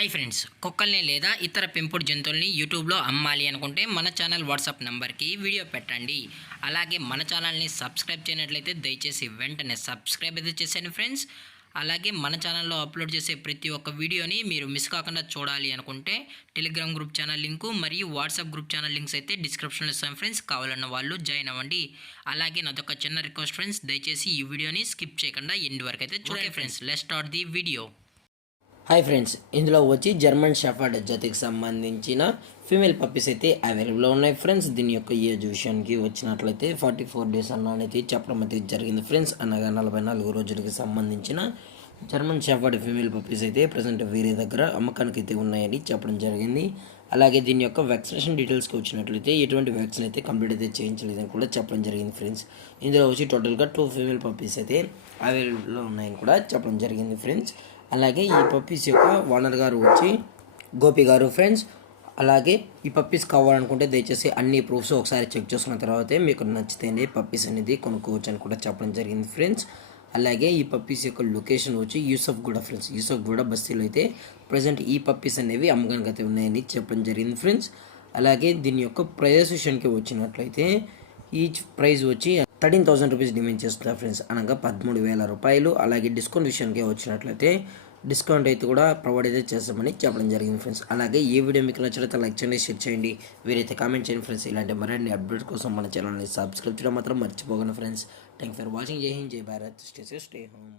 Hi friends, కుక్కల్ని లేదా ఇతర పెంపుడు జంతువుల్ని యూట్యూబ్లో అమ్మాలి అనుకుంటే మన ఛానల్ వాట్సాప్ నెంబర్కి వీడియో పెట్టండి. అలాగే మన ఛానల్ని సబ్స్క్రైబ్ చేయనట్లయితే దయచేసి వెంటనే సబ్స్క్రైబ్ అయితే చేసేయండి ఫ్రెండ్స్. అలాగే మన ఛానల్లో అప్లోడ్ చేసే ప్రతి ఒక్క వీడియోని మీరు మిస్ కాకుండా చూడాలి అనుకుంటే టెలిగ్రామ్ గ్రూప్ ఛానల్ లింకు మరియు వాట్సాప్ గ్రూప్ ఛానల్ లింక్స్ అయితే డిస్క్రిప్షన్లో ఇస్తాం ఫ్రెండ్స్. కావాలన్న వాళ్ళు జాయిన్ అవ్వండి. అలాగే నాదొక చిన్న రిక్వెస్ట్ ఫ్రెండ్స్, దయచేసి ఈ వీడియోని స్కిప్ చేయకుండా ఎండ్ వరకు అయితే చూడండి friends. Let's start the video. Hi friends, ఇందులో వచ్చి జర్మన్ షెఫర్డ్ జాతికి సంబంధించిన ఫీమేల్ పప్పీస్ అయితే అవైలబుల్లో ఉన్నాయి ఫ్రెండ్స్. దీని యొక్క ఏజ్ విషయానికి వచ్చినట్లయితే 44 డేస్ అనేది చెప్పడం అయితే జరిగింది ఫ్రెండ్స్. అనగా 44 రోజులకి సంబంధించిన జర్మన్ షెఫర్డ్ ఫీమేల్ పప్పీస్ అయితే ప్రజెంట్ వేరే దగ్గర అమ్మకానికి అయితే ఉన్నాయని చెప్పడం జరిగింది. అలాగే దీని యొక్క వ్యాక్సినేషన్ డీటెయిల్స్కి వచ్చినట్లయితే ఎటువంటి వ్యాక్సిన్ అయితే కంప్లీట్ అయితే చేయించలేదని కూడా చెప్పడం జరిగింది ఫ్రెండ్స్. ఇందులో వచ్చి టోటల్గా 2 ఫీమేల్ పప్పీస్ అయితే అవైలబుల్లో ఉన్నాయని కూడా చెప్పడం జరిగింది ఫ్రెండ్స్. అలాగే ఈ పప్పీస్ యొక్క ఓనర్ గారు వచ్చి గోపి గారు ఫ్రెండ్స్. అలాగే ఈ పప్పీస్ కావాలనుకుంటే దయచేసి అన్ని ప్రూఫ్స్ ఒకసారి చెక్ చేసుకున్న తర్వాతే మీకు నచ్చితేనే పప్పీస్ అనేది కొనుక్కోవచ్చు అని కూడా చెప్పడం జరిగింది ఫ్రెండ్స్. అలాగే ఈ పప్పీస్ యొక్క లొకేషన్ వచ్చి యూసఫ్గూడ ఫ్రెండ్స్. యూసఫ్గూడ బస్తీలో అయితే ప్రజెంట్ ఈ పప్పీస్ అనేవి అమ్మకానికి అయితే ఉన్నాయని చెప్పడం జరిగింది ఫ్రెండ్స్. అలాగే దీని యొక్క ప్రైజెస్ విషయానికి వచ్చినట్లయితే ఈచ్ ప్రైస్ వచ్చి 13,000 రూపీస్ డిమాండ్ చేస్తున్నారు ఫ్రెండ్స్, అనగా 13,000 రూపాయలు. అలాగే డిస్కౌంట్ విషయానికి వచ్చినట్లయితే డిస్కౌంట్ అయితే కూడా ప్రొవైడ్ అయితే చేస్తామని చెప్పడం జరిగింది ఫ్రెండ్స్. అలాగే ఈ వీడియో మీకు నచ్చినట్లయితే లైక్ చేయండి, షేర్ చేయండి, వీరైతే కామెంట్ చేయండి ఫ్రెండ్స్. ఇలాంటి మరిన్ని అప్డేట్ కోసం మన ఛానల్ని సబ్స్క్రైబ్ చేయడం మాత్రం మర్చిపోకండి ఫ్రెండ్స్. Thank for watching. జై హింద్, జై Bharat, stay safe, stay home.